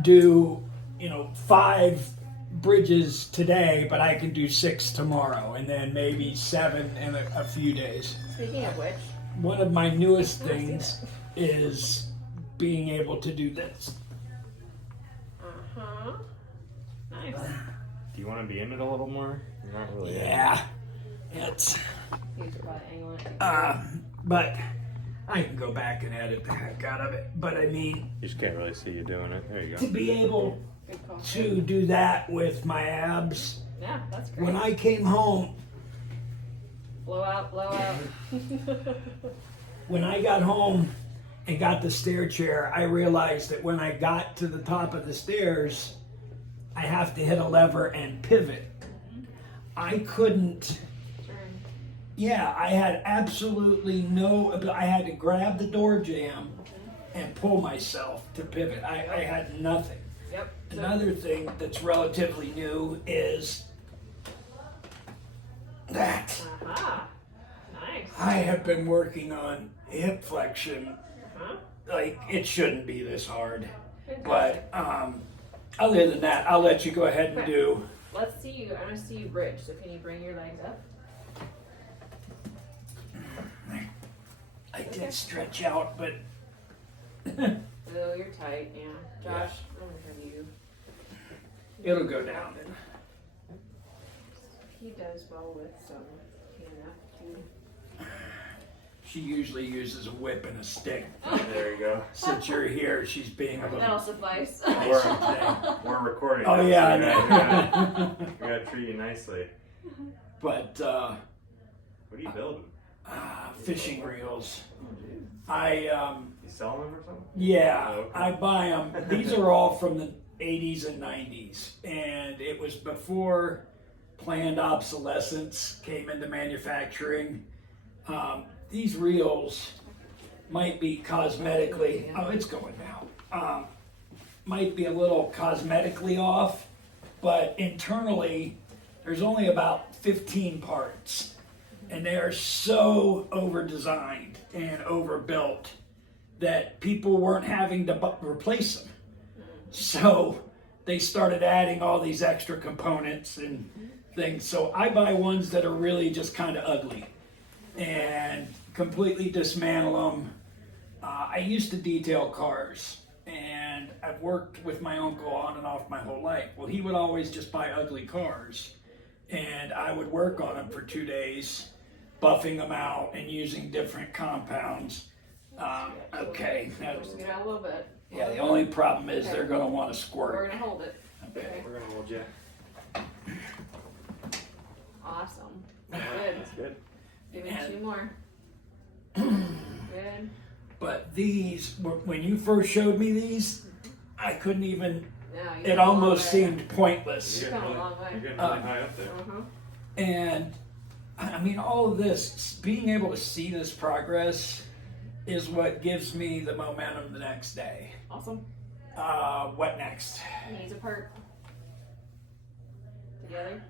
do, 5 bridges today, but I can do 6 tomorrow, and then maybe 7 in a few days. Speaking of which, One of my newest things is being able to do this. Nice. Do you want to be in it a little more? You're not really. Yeah, it's. You should probably angle it. But I can go back and edit the heck out of it. But I mean, You just can't really see you doing it. There you to go. be able Good call. to do that with my abs, Yeah, that's great. when I came home, Blow out, blow out. when I got home and got the stair chair, I realized that when I got to the top of the stairs, I have to hit a lever and pivot. I couldn't. Turn. Yeah, I had absolutely no. I had to grab the door jamb and pull myself to pivot. I had nothing. Yep. Another thing that's relatively new is that Aha. Nice. I have been working on hip flexion. Uh-huh. Like, it shouldn't be this hard. Fantastic. But other than that, I'll let you go ahead and do. Let's see you. I want to see you bridge. So can you bring your legs up? I did stretch out, but Oh, you're tight. Yeah. Josh, I'm gonna have you. it'll go down. He does well with some hand She usually uses a whip and a stick. There you go. Since you're here, she's being a little. That'll suffice. We're recording. Oh now, yeah, so I know. we gotta treat you nicely. But What are you building? fishing reels. You selling them or something? Yeah, Oh, okay. I buy them. These are all from the 80s and 90s, and it was before planned obsolescence came into manufacturing. These reels might be cosmetically. Oh, it's going now. Might be a little cosmetically off, but internally, there's only about 15 parts, and they are so over-designed and overbuilt that people weren't having to replace them. So they started adding all these extra components and things. So I buy ones that are really just kind of ugly and completely dismantle them. I used to detail cars, and I've worked with my uncle on and off my whole life. Well, he would always just buy ugly cars, and I would work on them for 2 days, buffing them out and using different compounds. Okay. Just get out a little bit. Yeah, the only problem is they're going to want to We're squirt. gonna hold it. Okay. We're gonna hold you. Awesome. Good. That's good. Give me And- 2 more. Good. But these, when you first showed me these, I couldn't even, Now you it almost seemed You're pointless. getting come a really, long way. you're getting really high up there. Uh-huh. And I mean, all of this, being able to see this progress is what gives me the momentum the next day. Awesome. What next? Knees apart. Together.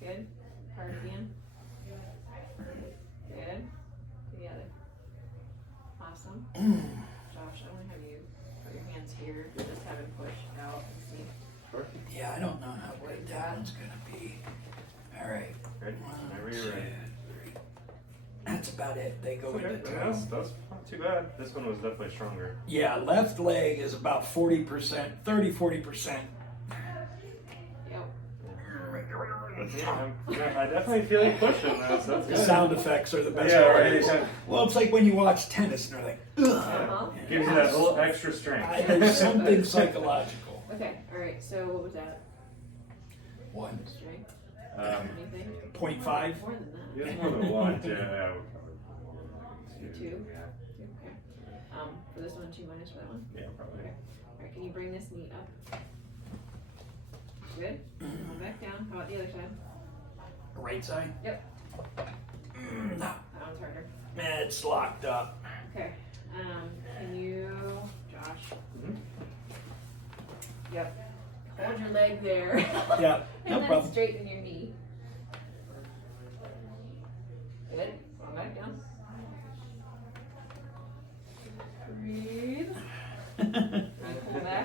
Good. Apart again. Good. Together. Awesome. Josh, I'm gonna have you put your hands here. Just have him push out and see. Sure. Yeah, I don't know how late that one's going to be. All right. Ready? Whenever 1, 2, you're ready. 3. That's about it. They go into That's two. not too bad. This one was definitely stronger. Yeah, left leg is about 40%, 30-40%. Yep. But yeah, I definitely feel you pushing that, so that's The good. sound effects are the best. Yeah, part. right. Yeah. Well, it's like when you watch tennis and they're like, ugh. Uh-huh. Gives you that little extra strength. There's something psychological. Okay. All right. So what was that? 1, Strength? Um, Anything? 0.5. More than that. yeah, more than one. Yeah, we covered 2. Yeah, Okay. For this one, 2 minus for that one. yeah, probably. All right. Can you bring this knee up? Good. Come back down. How about the other side? Right side? Yep. No. That one's harder. It's locked up. Okay. Can you, Josh? Mhm. Yep. Hold your leg there. Yeah, And no then problem. straighten your knee. Good. Come back down. Breathe. And pull back.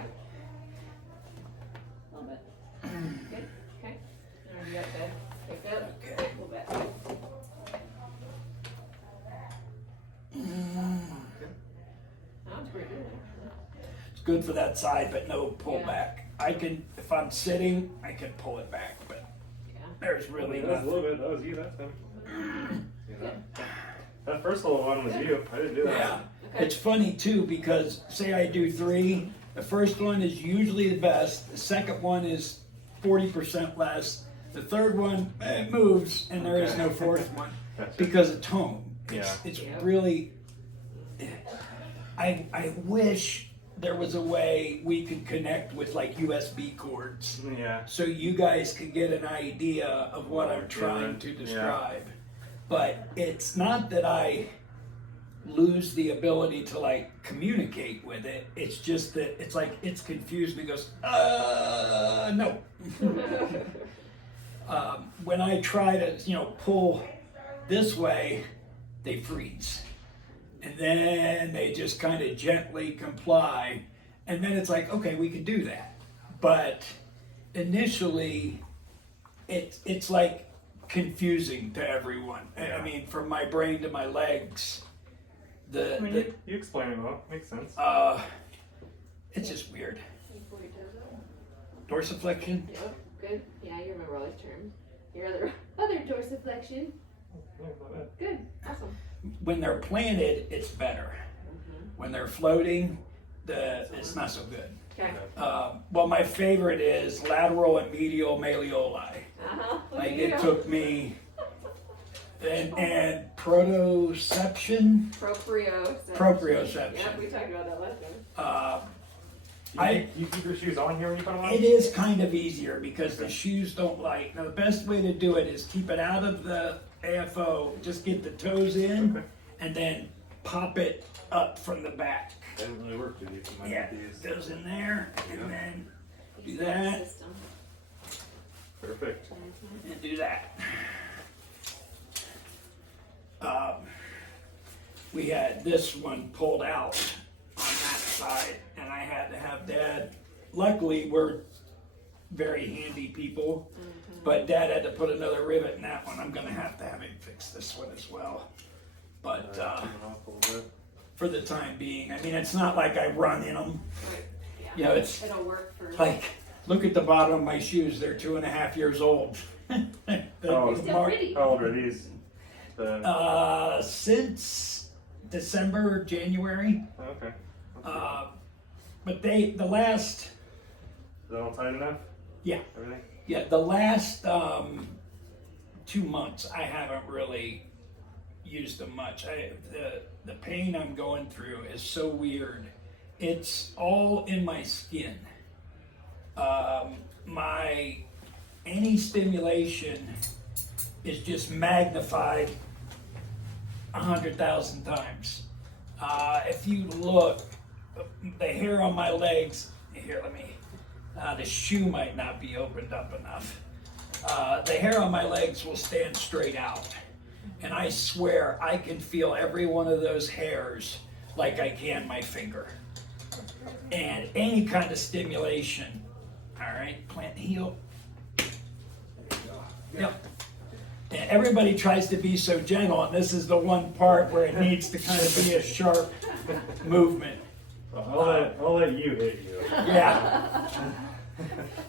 good for that side, but no pull Yeah. back. I can, if I'm sitting, I can pull it back, but Yeah. there's really That was a nothing. little bit. That was you that time. Yeah, that first little one was you. I didn't do that. Yeah. Okay. It's funny too, because say I do 3, the first one is usually the best, the second one is 40% less, the third one, it moves, and there is no fourth one. Gotcha. Because of tone. Yeah. It's Yeah. really, I wish there was a way we could connect with like USB cords, Yeah. so you guys could get an idea of what I'm trying to Yeah. describe. But it's not that I lose the ability to like communicate with it, it's just that it's like it's confused and it goes, no. When I try to, pull this way, they freeze. And then they just kind of gently comply. And then it's like, okay, we can do that. But initially, it's like confusing to everyone. I mean, from my brain to my legs, I mean, you explain it well. Makes sense. it's just weird. Before he does it. Dorsiflexion? Yep, good. Yeah, you remember all these terms. Your other dorsiflexion. Yeah, not bad. Good, awesome. When they're planted, it's better. When they're floating, it's not so good. Okay. Well, my favorite is lateral and medial malleoli. Uh-huh. Like it took me, and protoception, proprioception. Yep, we talked about that last time. You keep your shoes on here when you put them on? It is kind of easier because the shoes don't like. Now the best way to do it is keep it out of the AFO, just get the toes in, Okay. and then pop it up from the back. That didn't really work, did you? From Yeah, these. goes in there, and Yeah. then do Use that that, system. Perfect. and do that. We had this one pulled out on that side, and I had to have Dad. Luckily, we're very handy people, but Dad had to put another rivet in that one. I'm gonna have to have him fix this one as well. But Coming off a little bit. for the time being, I mean, it's not like I run in them. Right. Yeah. You know, it's It'll work for. like, look at the bottom of my shoes. They're 2.5 years old. Oh, Still pretty. How old are these? Since December, January. Okay. But the last, Is that all tight enough? Yeah. Everything? the last 2 months, I haven't really used them much. The pain I'm going through is so weird. It's all in my skin. Any stimulation is just magnified 100,000 times. If you look, the hair on my legs, here, the shoe might not be opened up enough. The hair on my legs will stand straight out. And I swear I can feel every one of those hairs like I can my finger. And any kind of stimulation, all right, plant heel. Yep. And everybody tries to be so gentle, and this is the one part where it needs to kind of be a sharp movement. I'll let you hit you. Yeah.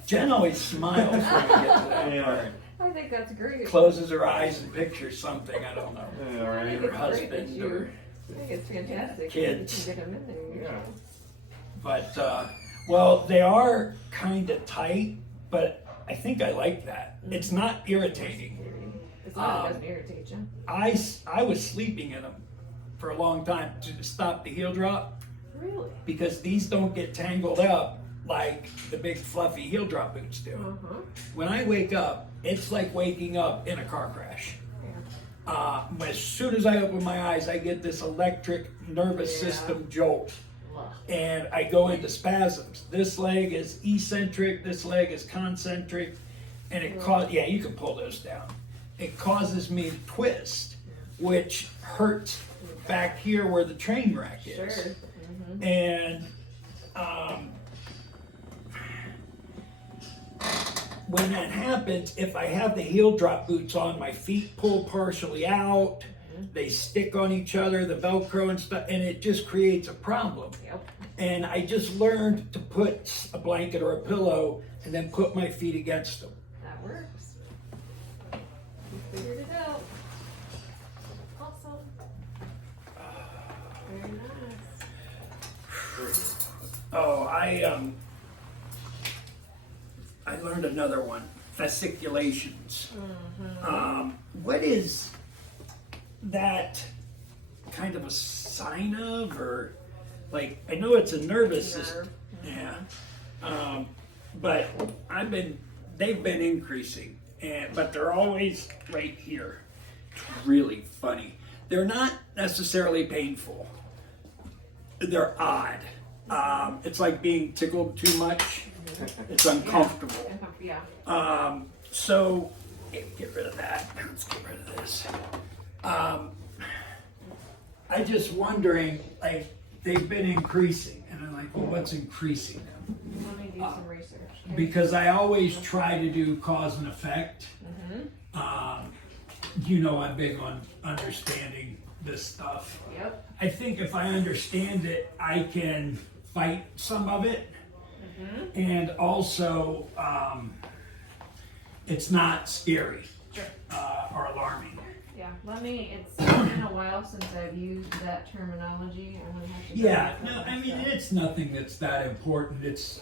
Jen always smiles when we get to that Yeah. part. I think that's great. Closes her eyes and pictures something, I don't know. Yeah, I right. think Her it's great that husband you. or, I think it's fantastic. Kids. You can get them in there. Yeah. but, well, they are kind of tight, but I think I like that. It's not irritating. It's not, it doesn't irritate you. I was sleeping in them for a long time to stop the heel drop Really? because these don't get tangled up like the big fluffy heel drop boots do. Uh-huh. When I wake up, it's like waking up in a car crash. As soon as I open my eyes, I get this electric nervous Yeah. system jolt, Ugh. and I go into spasms. This leg is eccentric, this leg is concentric, and it yeah, you can pull those down. It causes me to twist, which hurts back here where the train wreck is. Sure. And when that happens, if I have the heel drop boots on, my feet pull partially out, they stick on each other, the Velcro and stuff, and it just creates a problem. Yep. And I just learned to put a blanket or a pillow and then put my feet against them. That works. You figured it out. Awesome. Very nice. Oh, I learned another one. Fasciculations. What is that kind of a sign of, or like, I know it's a nervous system. Yeah. But they've been increasing, but they're always right here. It's really funny. They're not necessarily painful. They're odd. It's like being tickled too much. It's uncomfortable. Yeah. So get rid of that. Let's get rid of this. I just wondering, like, they've been increasing, and I'm like, well, what's increasing them? Let me do some research. Okay. Because I always try to do cause and effect. You know, I'm big on understanding this stuff. Yep. I think if I understand it, I can fight some of it. And also, it's not scary or alarming. Yeah. It's been a while since I've used that terminology. I'm gonna have to. Yeah, no, I mean, it's nothing that's that important. It's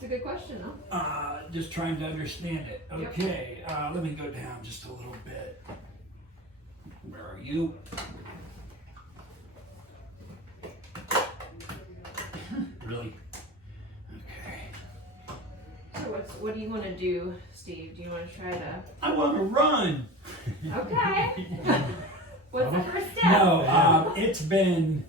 a good question, though. just trying to understand it. Yep. Okay, let me go down just a little bit. Where are you? Really? Okay. So what do you want to do, Steve? Do you want to try to? I want to run. Okay. What's the first step? No, it's been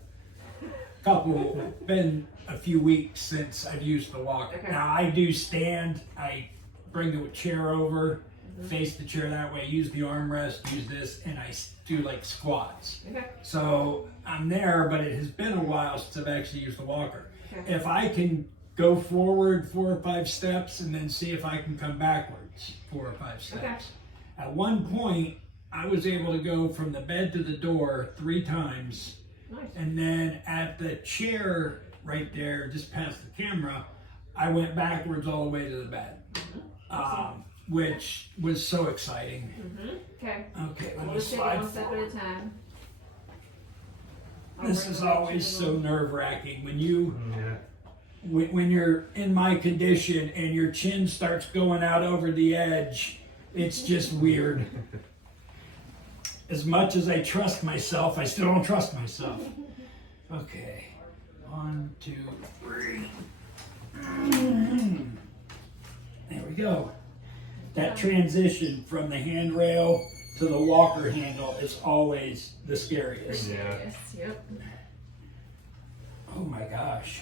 a few weeks since I've used the walker. Okay. Now I do stand. I bring the chair over, face the chair that way, use the armrest, use this, and I do like squats. Okay. So I'm there, but it has been a while since I've actually used the walker. Okay. If I can go forward 4 or 5 steps and then see if I can come backwards 4 or 5 steps. Okay. At one point, I was able to go from the bed to the door 3 times. Nice. And then at the chair right there, just past the camera, I went backwards all the way to the bed, which was so exciting. Okay. Okay, let We'll me just take it slide one step at forward. a time. This is always so nerve-wracking when you, Yeah. when you're in my condition and your chin starts going out over the edge. It's just weird. As much as I trust myself, I still don't trust myself. Okay, 1, 2, 3. There we go. That transition from the handrail to the walker handle is always the scariest. Yeah. Yes. Yep. Oh my gosh.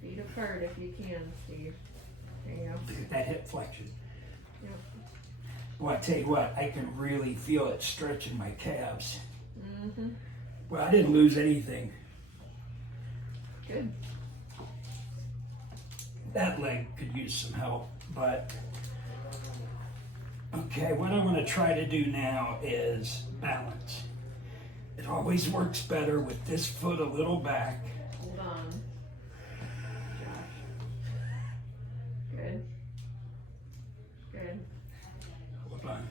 Feet apart if you can, Steve. There you go. Look at that hip flexion. Yep. Well, I tell you what, I can really feel it stretching my calves. Mm-hmm. Well, I didn't lose anything. Good. That leg could use some help, but okay, what I want to try to do now is balance. It always works better with this foot a little back. Hold on. Josh. Good. Good. Hold on.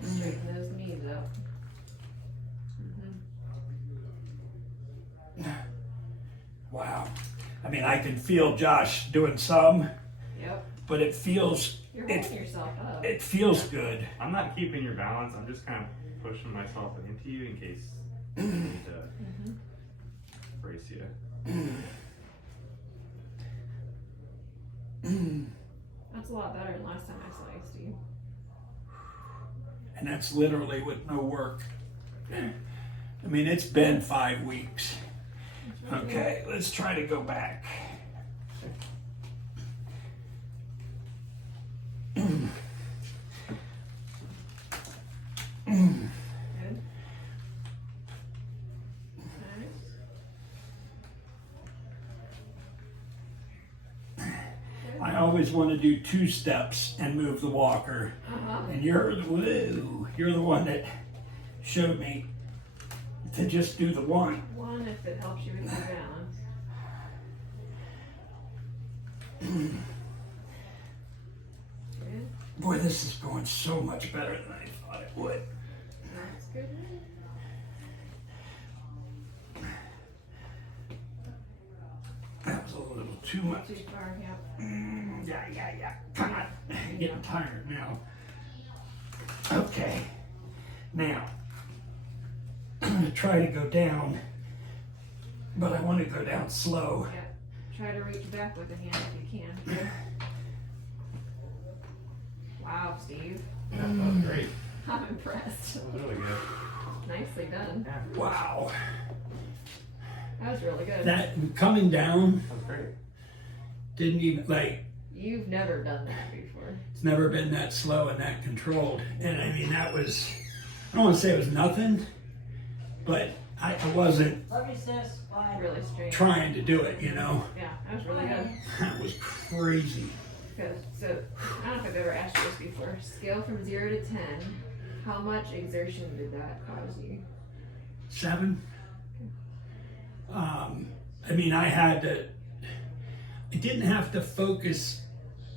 Straighten those knees up. Wow. I mean, I can feel Josh doing some, Yep. but it feels You're holding yourself up. it feels good. I'm not keeping your balance. I'm just kind of pushing myself into you in case I need to brace you. That's a lot better than last time I saw you, Steve. And that's literally with no work. I mean, it's been 5 weeks. Okay, let's try to go back. Good. I always want to do 2 steps and move the walker. Uh-huh. And you're the one that showed me to just do the one. One, if it helps you with your balance. Good. Boy, this is going so much better than I thought it would. That's good. That was a little too much. Too far, yeah. Yeah. Come on. I'm getting tired now. Okay. Now, I'm going to try to go down, but I want to go down slow. Yeah. Try to reach back with the hand if you can. Good. Wow, Steve. That was great. I'm impressed. That was really good. Nicely done. Yeah, Wow. That was really good. That coming down that was great. didn't even, like, You've never done that before. it's never been that slow and that controlled. And I mean, that was, I don't want to say it was nothing, but I wasn't Love you, sis. Bye. Really strange. trying to do it, you know? Yeah, that was really good. That was crazy. Good. So, I don't know if I've ever asked you this before. Scale from 0 to 10. How much exertion did that cause you? 7. I mean, I didn't have to focus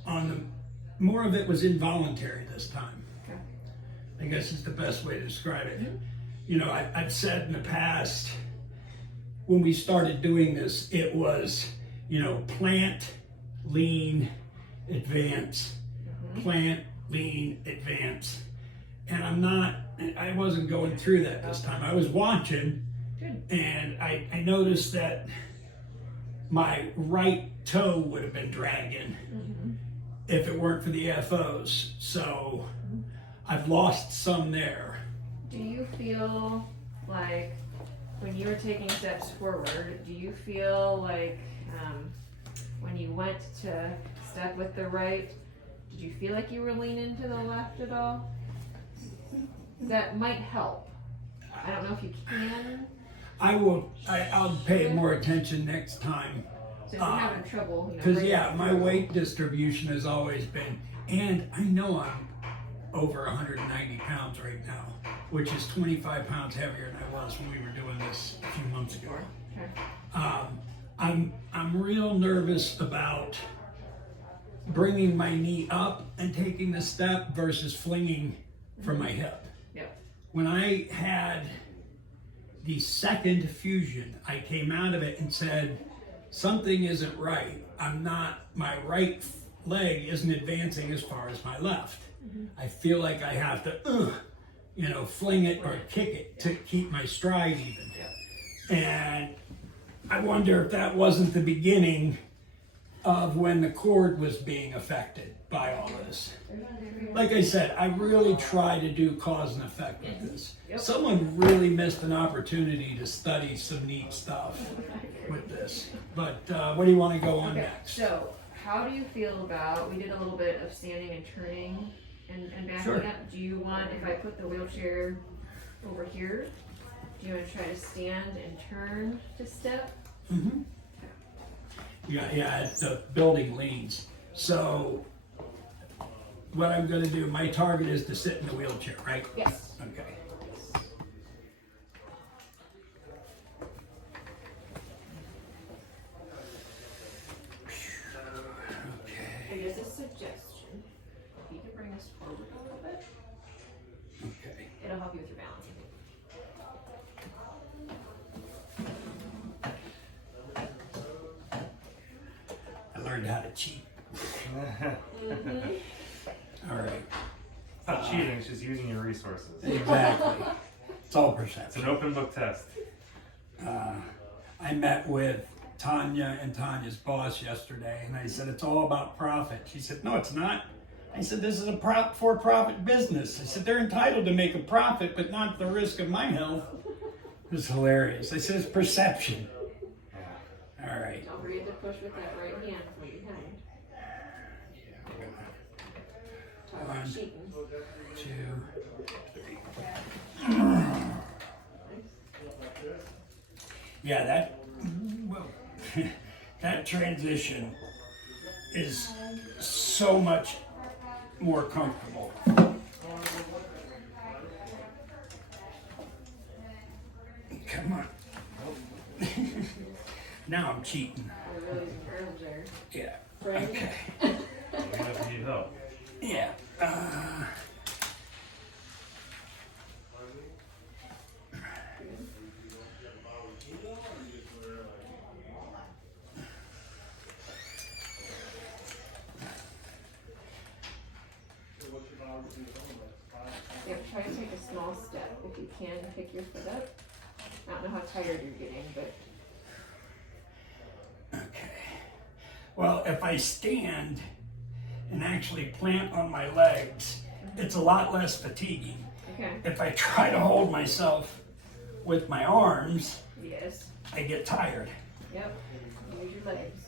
on more of it was involuntary this time. Okay. I guess is the best way to describe it. You know, I've said in the past, when we started doing this, it was, you know, plant, lean, advance, plant, lean, advance. And I wasn't going through that this time. I was watching, Good. and I noticed that my right toe would have been dragging if it weren't for the FOs. So I've lost some there. Do you feel like when you were taking steps forward, do you feel like when you went to step with the right, did you feel like you were leaning to the left at all? That might help. I don't know if you can. I'll pay more attention next time. So if you're having trouble, you know. Because, right yeah, my through. weight distribution has always been, and I know I'm over 190 pounds right now, which is 25 pounds heavier than I was when we were doing this a few months ago. Okay. I'm real nervous about bringing my knee up and taking the step versus flinging from my hip. Yep. When I had the second fusion, I came out of it and said, something isn't right. My right leg isn't advancing as far as my left. I feel like I have to, fling it or kick it to keep my stride even. And I wonder if that wasn't the beginning of when the cord was being affected by all this. Like I said, I really try to do cause and effect with this. Someone really missed an opportunity to study some neat stuff with this. But what do you want to go on Okay. next? So, how do you feel about? We did a little bit of standing and turning and backing Sure. up. Do you want, if I put the wheelchair over here, do you want to try to stand and turn to step? Mm-hmm. Yeah, the building leans. So what I'm going to do, my target is to sit in the wheelchair, right? Yes. Okay. And there's a suggestion. If you can bring us forward a little bit, Okay. it'll help you with your balance. I learned how to cheat. All right. It's not cheating, it's just using your resources. Exactly. It's all It's perception. an open book test. I met with Tanya and Tanya's boss yesterday, and I said, it's all about profit. She said, no, it's not. I said, this is a for-profit business. I said, they're entitled to make a profit, but not at the risk of my health. It was hilarious. I said, it's perception. Yeah. All right. Don't forget to push with that right hand from behind. Talk about One. cheating. 2, 3. Yeah, that transition is so much more comfortable. come on. Now I'm cheating. We're really some arms there. Yeah. Right? Okay. Let me know if you need help. Yeah. Yeah, try to take a small step. If you can, pick your foot up. I don't know how tired you're getting, but Okay. Well, if I stand and actually plant on my legs, it's a lot less fatiguing. okay. If I try to hold myself with my arms, Yes. I get tired. Yep. Use your legs.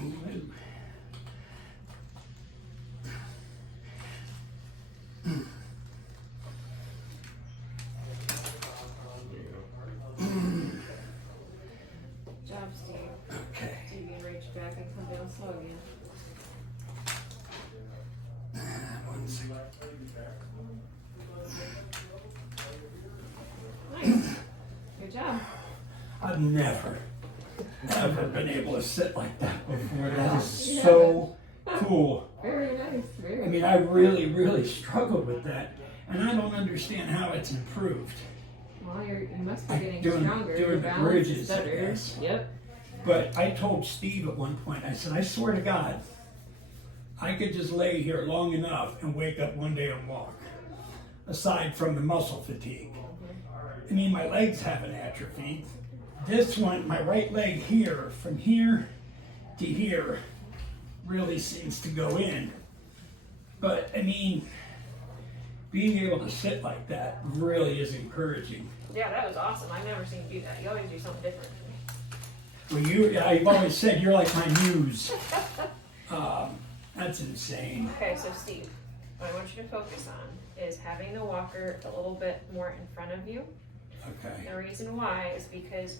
Ooh. There you go. Good job, Steve. Okay. So you can reach back and come down slow again. One second. Nice. Good job. I've never, ever been able to sit like that before. That is so cool. Very nice. Very I mean, I really, really struggled with that, and I don't understand how it's improved. Well, you must be Like getting doing- stronger. doing Your the balance bridges, is I better. guess. Yep. But I told Steve at one point, I said, I swear to God, I could just lay here long enough and wake up one day and walk, aside from the muscle fatigue. I mean, my legs haven't atrophied. This one, my right leg here, from here to here, really seems to go in. But I mean, being able to sit like that really is encouraging. Yeah, that was awesome. I've never seen you do that. You always do something different. Well, I've always said you're like my muse. That's insane. Okay, so Steve, what I want you to focus on is having the walker a little bit more in front of you. Okay. The reason why is because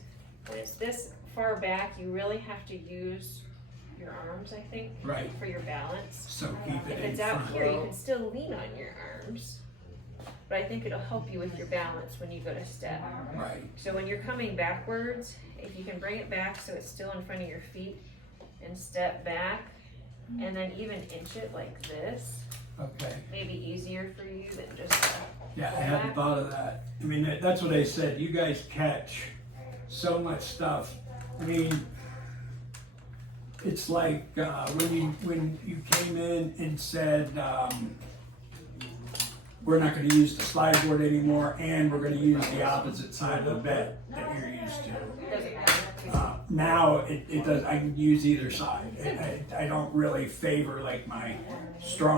when it's this far back, you really have to use your arms, I think, Right. for your balance. So keep it If in it's out front. here, you can still lean on your arms, but I think it'll help you with your balance when you go to step. Right. So when you're coming backwards, if you can bring it back so it's still in front of your feet and step back, and then even inch it like this, Okay. maybe easier for you than just Yeah, I pull hadn't back. thought of that. I mean, that's what I said. You guys catch so much stuff. I mean, it's like when you came in and said we're not going to use the slide board anymore, and we're going to use the opposite side of the bed that you're used to. Doesn't matter. Now it does. I can use either side. I don't really favor like my strong